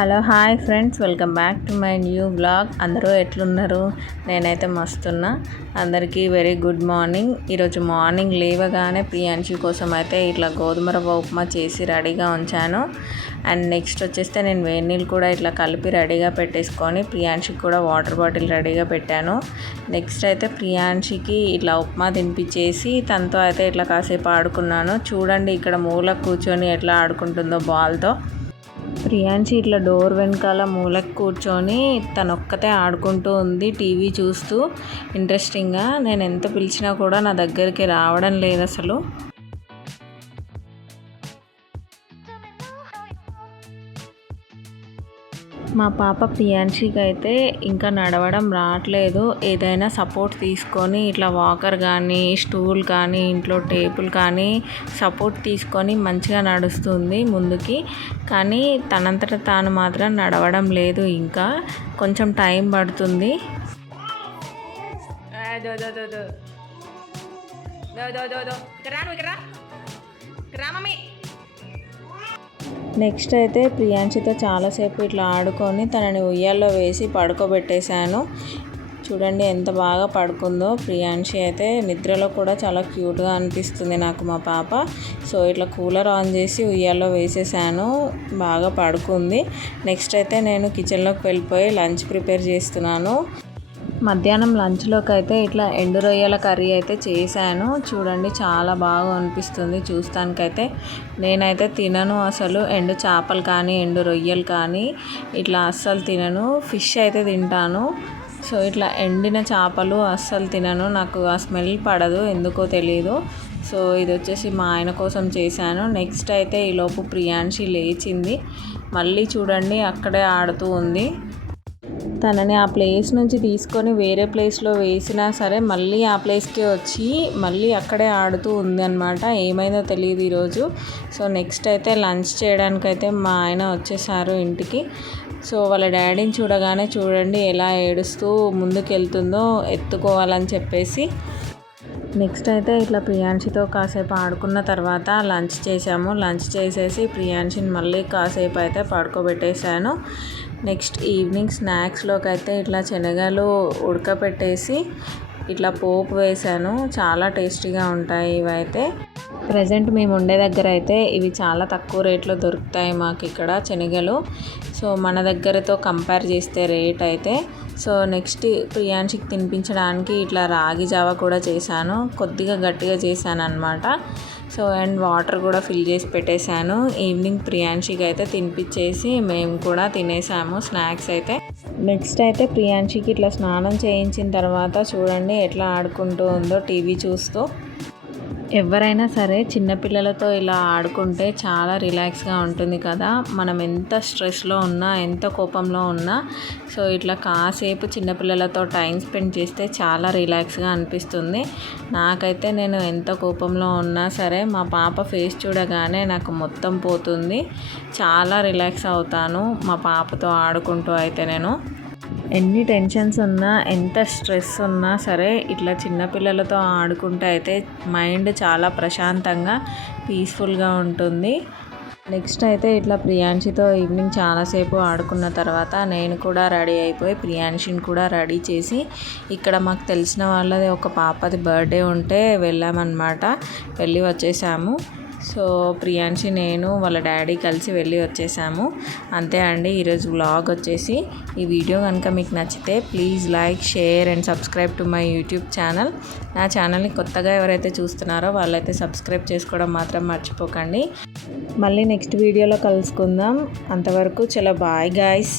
Hello hi friends, welcome back to my new blog. అందరూ ఎట్లున్నారు? నేనైతే మస్తున్నా. అందరికీ వెరీ గుడ్ మార్నింగ్. ఈరోజు మార్నింగ్ లేవగానే ప్రియాంశి కోసం అయితే ఇట్లా గోధుమ రవ్వ ఉప్మా చేసి రెడీగా ఉంచాను. అండ్ నెక్స్ట్ వచ్చేస్తే నేను వేడి నీళ్ళు కూడా ఇట్లా కలిపి రెడీగా పెట్టేసుకొని ప్రియాంశికి కూడా వాటర్ బాటిల్ రెడీగా పెట్టాను. నెక్స్ట్ అయితే ప్రియాంశికి ఇట్లా ఉప్మా తినిపించేసి తనతో అయితే ఇట్లా కాసేపు ఆడుకున్నాను. చూడండి ఇక్కడ మూలకు కూర్చొని ఎట్లా ఆడుకుంటుందో బాల్తో. ప్రియాంశి ఇట్లా డోర్ వెనకాల మూలకు కూర్చొని తనొక్కతే ఆడుకుంటూ ఉంది, టీవీ చూస్తూ ఇంట్రెస్టింగ్గా. నేను ఎంత పిలిచినా కూడా నా దగ్గరికి రావడం లేదు అసలు. మా పాప ప్రియాంశికి అయితే ఇంకా నడవడం రావట్లేదు. ఏదైనా సపోర్ట్ తీసుకొని ఇట్లా వాకర్ కానీ స్టూల్ కానీ ఇంట్లో టేబుల్ కానీ సపోర్ట్ తీసుకొని మంచిగా నడుస్తుంది ముందుకి. కానీ తనంతట తాను మాత్రం నడవడం లేదు, ఇంకా కొంచెం టైం పడుతుంది. నెక్స్ట్ అయితే ప్రియాంశితో చాలాసేపు ఇట్లా ఆడుకొని తనని ఉయ్యాల్లో వేసి పడుకోబెట్టేశాను. చూడండి ఎంత బాగా పడుకుందో ప్రియాంశి అయితే. నిద్రలో కూడా చాలా క్యూట్గా అనిపిస్తుంది నాకు మా పాప. సో ఇట్లా కూలర్ ఆన్ చేసి ఉయ్యాల్లో వేసేసాను, బాగా పడుకుంది. నెక్స్ట్ అయితే నేను కిచెన్లోకి వెళ్ళిపోయి లంచ్ ప్రిపేర్ చేస్తున్నాను. మధ్యాహ్నం లంచ్లోకి అయితే ఇట్లా ఎండు రొయ్యల కర్రీ అయితే చేశాను. చూడండి చాలా బాగా అనిపిస్తుంది చూస్తానికైతే. నేనైతే తినను అసలు ఎండు చేపలు కానీ ఎండు రొయ్యలు కానీ ఇట్లా అస్సలు తినను. ఫిష్ అయితే తింటాను. సో ఇట్లా ఎండిన చేపలు అస్సలు తినను, నాకు ఆ స్మెల్ పడదు, ఎందుకో తెలీదు. సో ఇది వచ్చేసి మా ఆయన కోసం చేశాను. నెక్స్ట్ అయితే ఈలోపు ప్రియాంశి లేచింది. మళ్ళీ చూడండి అక్కడే ఆడుతూ ఉంది. తనని ఆ ప్లేస్ నుంచి తీసుకొని వేరే ప్లేస్లో వేసినా సరే మళ్ళీ ఆ ప్లేస్కే వచ్చి మళ్ళీ అక్కడే ఆడుతూ ఉంది అనమాట. ఏమైందో తెలియదు ఈరోజు. సో నెక్స్ట్ అయితే లంచ్ చేయడానికైతే మా ఆయన వచ్చేసారు ఇంటికి. సో వాళ్ళ డాడీని చూడగానే చూడండి ఎలా ఏడుస్తూ ముందుకు వెళ్తుందో ఎత్తుకోవాలని చెప్పేసి. నెక్స్ట్ అయితే ఇట్లా ప్రియాంశితో కాసేపు ఆడుకున్న తర్వాత లంచ్ చేసాము. లంచ్ చేసేసి ప్రియాంశిని మళ్ళీ కాసేపు అయితే పడుకోబెట్టేశాను. నెక్స్ట్ ఈవినింగ్ స్నాక్స్లోకి అయితే ఇట్లా శనగలు ఉడకపెట్టేసి ఇట్లా పోపు వేసాను. చాలా టేస్టీగా ఉంటాయి ఇవైతే. ప్రజెంట్ మేము ఉండే దగ్గర అయితే ఇవి చాలా తక్కువ రేట్లో దొరుకుతాయి మాకు ఇక్కడ శనగలు. సో మన దగ్గరతో కంపేర్ చేస్తే రేట్ అయితే. సో నెక్స్ట్ ప్రియాంశికి తినిపించడానికి ఇట్లా రాగి జావా కూడా చేశాను. కొద్దిగా గట్టిగా చేశాను అనమాట. సో అండ్ వాటర్ కూడా ఫిల్ చేసి పెట్టేశాను. ఈవినింగ్ ప్రియాంశికి అయితే తినిపించేసి మేము కూడా తినేసాము స్నాక్స్ అయితే. నెక్స్ట్ అయితే ప్రియాంశికి ఇట్లా స్నానం చేయించిన తర్వాత చూడండి ఎట్లా ఆడుకుంటూ ఉందో టీవీ చూస్తూ. ఎవరైనా సరే చిన్నపిల్లలతో ఇలా ఆడుకుంటే చాలా రిలాక్స్గా ఉంటుంది కదా. మనం ఎంత స్ట్రెస్లో ఉన్నా ఎంత కోపంలో ఉన్నా సో ఇట్లా కాసేపు చిన్నపిల్లలతో టైం స్పెండ్ చేస్తే చాలా రిలాక్స్గా అనిపిస్తుంది. నాకైతే నేను ఎంత కోపంలో ఉన్నా సరే మా పాప ఫేస్ చూడగానే నాకు మొత్తం పోతుంది. చాలా రిలాక్స్ అవుతాను మా పాపతో ఆడుకుంటూ అయితే. నేను ఎన్ని టెన్షన్స్ ఉన్నా ఎంత స్ట్రెస్ ఉన్నా సరే ఇట్లా చిన్నపిల్లలతో ఆడుకుంటే అయితే మైండ్ చాలా ప్రశాంతంగా పీస్ఫుల్గా ఉంటుంది. నెక్స్ట్ అయితే ఇట్లా ప్రియాంశితో ఈవినింగ్ చాలాసేపు ఆడుకున్న తర్వాత నేను కూడా రెడీ అయిపోయి ప్రియాంశిని కూడా రెడీ చేసి ఇక్కడ మాకు తెలిసిన వాళ్ళది ఒక పాపది బర్త్డే ఉంటే వెళ్ళామన్నమాట. వెళ్ళి వచ్చేసాము. సో ప్రియాంశి నేను వాళ్ళ డాడీ కలిసి వెళ్ళి వచ్చేసాము. అంతే అండి ఈరోజు వ్లాగ్ వచ్చేసి. ఈ వీడియో కనుక మీకు నచ్చితే please like, share and subscribe to my YouTube channel. నా ఛానల్ని కొత్తగా ఎవరైతే చూస్తున్నారో వాళ్ళైతే సబ్స్క్రైబ్ చేసుకోవడం మాత్రం మర్చిపోకండి. మళ్ళీ నెక్స్ట్ వీడియోలో కలుసుకుందాం. అంతవరకు చలో బాయ్ గాయ్స్.